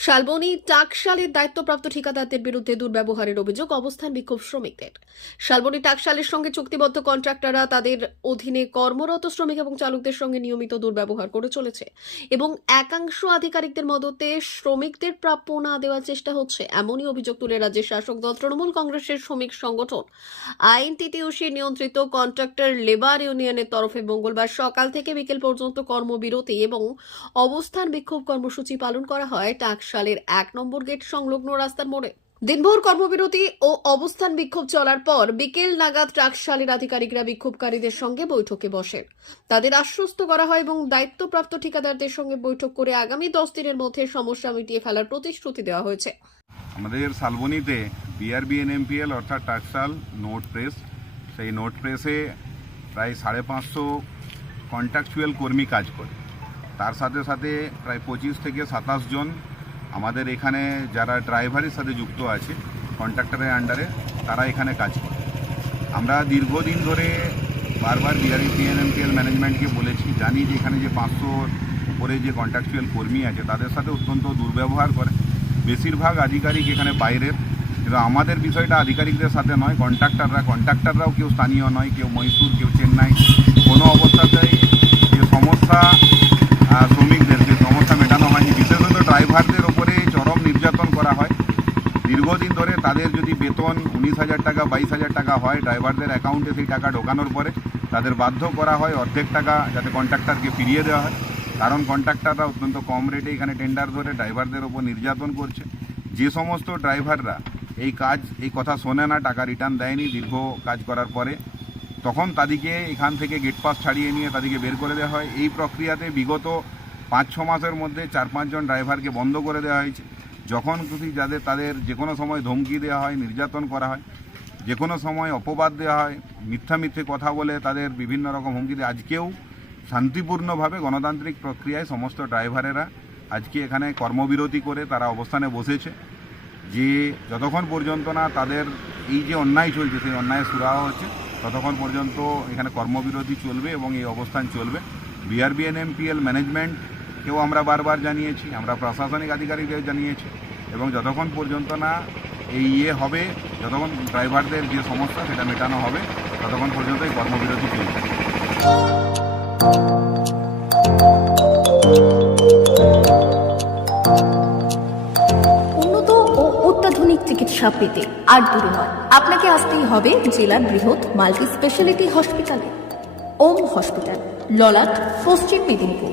শালবনী টাকশালের দায়িত্বপ্রাপ্ত ঠিকাদারদের বিরুদ্ধে দুর্ব্যবহারের অভিযোগ, অবস্থান বিক্ষোভ শ্রমিকদের। শালবনী টাকশালের সঙ্গে চুক্তিবদ্ধ কন্ট্রাক্টররা তাদের অধীনে কর্মরত শ্রমিক এবং চালকদের সঙ্গে নিয়মিত দুর্ব্যবহার করে চলেছে এবং একাংশ আধিকারিকদের মদতে শ্রমিকদের প্রাপ্য না দেওয়ার চেষ্টা হচ্ছে। এমনই অভিযোগ তুলে রাজ্যের শাসক দল তৃণমূল কংগ্রেসের শ্রমিক সংগঠন। আইএনটিটিউসি নিয়ন্ত্রিত কন্ট্রাক্টর লেবার ইউনিয়নের তরফে মঙ্গলবার সকাল থেকে বিকেল পর্যন্ত কর্মবিরতি এবং অবস্থান বিক্ষোভ কর্মসূচি পালন করা হয় টাকশালের এক নম্বর গেট সংলগ্ন রাস্তার মোড়ে। দিনভর কর্মবিরতি ও অবস্থান বিক্ষোভ চলার পর বিকেল নাগাদ ট্রাকশালের আধিকারিকরা বিক্ষোভকারীদের সঙ্গে বৈঠকে বসেন। তাদের আশ্বস্ত করা হয় এবং দায়িত্বপ্রাপ্ত ঠিকাদারদের সঙ্গে বৈঠক করে আগামী দশ দিনের মধ্যে সমস্যা মিটিয়ে ফেলার প্রতিশ্রুতি দেওয়া হয়েছে। আমাদের শালবনীতে বিআরবিএনএমপিএল অর্থাৎ টাকসাল নোট প্রেস, সেই নোট প্রেসে প্রায় সাড়ে পাঁচশো কন্ট্রাকচুয়াল কর্মী কাজ করে। তার সাথে সাথে প্রায় পঁচিশ থেকে সাতাশ জন আমাদের এখানে যারা ড্রাইভারের সাথে যুক্ত আছে কন্ট্রাক্টরের আন্ডারে তারা এখানে কাজ করে। আমরা দীর্ঘদিন ধরে বারবার বিআরপি এনএমপিএল ম্যানেজমেন্টকে বলেছি, জানি যে এখানে যে পাঁচশোর উপরে যে কন্ট্রাকচুয়াল কর্মী আছে, তাদের সাথে অত্যন্ত দুর্ব্যবহার করে। বেশিরভাগ আধিকারিক এখানে বাইরের, কিন্তু আমাদের বিষয়টা আধিকারিকদের সাথে নয় কন্ট্রাক্টররা কন্ট্রাক্টররাও কেউ স্থানীয় নয়, কেউ মহীশূর, কেউ চেন্নাই। কোনো অবস্থাতেই যে সমস্যা শ্রমিকদের, যে সমস্যা মেটানো হয়নি, বিশেষত ড্রাইভারদের করা হয়। দীর্ঘদিন ধরে তাদের যদি বেতন উনিশ হাজার টাকা, বাইশ হাজার টাকা হয়, ড্রাইভারদের অ্যাকাউন্টে সেই টাকা ঢোকানোর পরে তাদের বাধ্য করা হয় অর্ধেক টাকা যাতে কন্ট্রাক্টরকে ফিরিয়ে দেওয়া হয়। কারণ কন্ট্রাক্টররা অত্যন্ত কম রেটে এখানে টেন্ডার ধরে ড্রাইভারদের ওপর নির্যাতন করছে। যে সমস্ত ড্রাইভাররা এই কাজ, এই কথা শোনে না, টাকা রিটার্ন দেয়নি, দীর্ঘ কাজ করার পরে, তখন তাদেরকে এখান থেকে গেট পাস ছাড়িয়ে নিয়ে তাদেরকে বের করে দেওয়া হয়। এই প্রক্রিয়াতে বিগত পাঁচ ছ মাসের মধ্যে চার পাঁচজন ড্রাইভারকে বন্ধ করে দেওয়া হয়েছে। যখন খুশি যাদের, তাদের যে কোনো সময় ধমকি দেওয়া হয়, নির্যাতন করা হয়, যে কোনো সময় অপবাদ দেওয়া হয়, মিথ্যা মিথ্যে কথা বলে তাদের বিভিন্ন রকম হুমকি দিয়ে। আজকেও শান্তিপূর্ণভাবে গণতান্ত্রিক প্রক্রিয়ায় সমস্ত ড্রাইভারেরা আজকে এখানে কর্মবিরতি করে তারা অবস্থানে বসেছে। যে যতক্ষণ পর্যন্ত না তাদের এই যে অন্যায় চলছে, সেই অন্যায় সুরাহা হচ্ছে, ততক্ষণ পর্যন্ত এখানে কর্মবিরতি চলবে এবং এই অবস্থান চলবে। বিআরবি এনএমপিএল ম্যানেজমেন্টকেও আমরা বারবার জানিয়েছি, আমরা প্রশাসনিক আধিকারিকদের জানিয়েছি এবং যতক্ষণ পর্যন্ত না এই ইয়ে হবে, যতক্ষণ ড্রাইভারদের যে সমস্যা সেটা মেটানো হবে, ততক্ষণ পর্যন্ত এই কর্মবিরতি ও অত্যাধুনিক চিকিৎসা পেতে আর দূরে নয়। আপনাকে আসতেই হবে জেলার বৃহৎ মাল্টি স্পেশালিটি হসপিটালে। ওম হসপিটাল, ললাট, পশ্চিম মেদিনীপুর।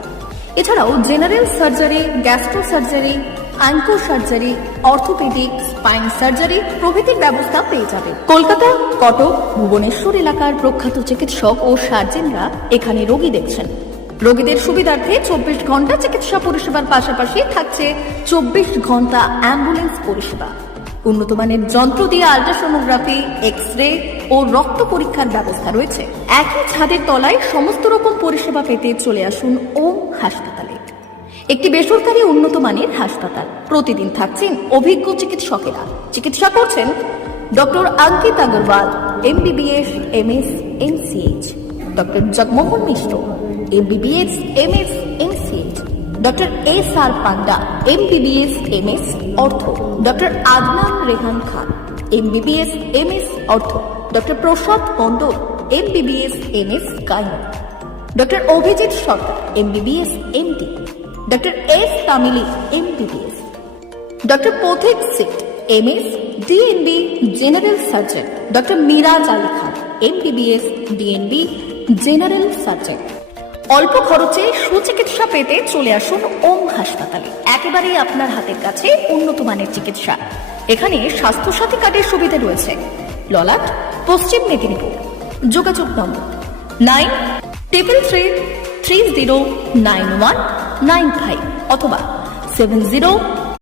এছাড়াও general surgery gastro surgery onco surgery orthopedic spine surgery প্রভৃতির ব্যবস্থা পেয়ে যাবে। কলকাতা, কটক, ভুবনেশ্বর এলাকার প্রখ্যাত চিকিৎসক ও সার্জেনরা এখানে রোগী দেখছেন। রোগীদের সুবিধার্থে চব্বিশ ঘণ্টা চিকিৎসা পরিষেবার পাশাপাশি থাকছে চব্বিশ ঘণ্টা অ্যাম্বুলেন্স পরিষেবা। উন্নত মানের যন্ত্র দিয়ে আল্ট্রাসোনোগ্রাফি এক্স রে ও রক্ত পরীক্ষার ব্যবস্থা রয়েছে। একই ছাদের তলায় সমস্ত রকম পরিষেবা পেতে চলে আসুন ওম হাসপাতালে। একটি বেসরকারি উন্নত মানের হাসপাতাল। প্রতিদিন থাকছেন অভিজ্ঞ চিকিৎসকেরা। চিকিৎসা করছেন doctor Ankit Agarwal, MBBS, MS MCH doctor Jagmohan Mishra, MBBS, MS MCH doctor S R Panda, MBBS, MS, ortho. Doctor Adnan Rehan Khan, MBBS, MS, ortho. Doctor Prasad Mondal MBBS MS gynae doctor Abhijit Sarkar MBBS MD doctor S Tamili MBBS doctor Pathik Sit MS DNB general surgeon doctor Miraj Ali Khan MBBS DNB general surgeon অল্প খরচে সুচিকিৎসা পেতে চলে আসুন ওম হাসপাতালে। একেবারেই আপনার হাতের কাছে উন্নত মানের চিকিৎসা। এখানে স্বাস্থ্যসাথী কার্ডের সুবিধা রয়েছে। ললাট পশ্চিম মেদিনীপুর। যোগাযোগ number nine triple three three zero nine one nine five অথবা সেভেন জিরো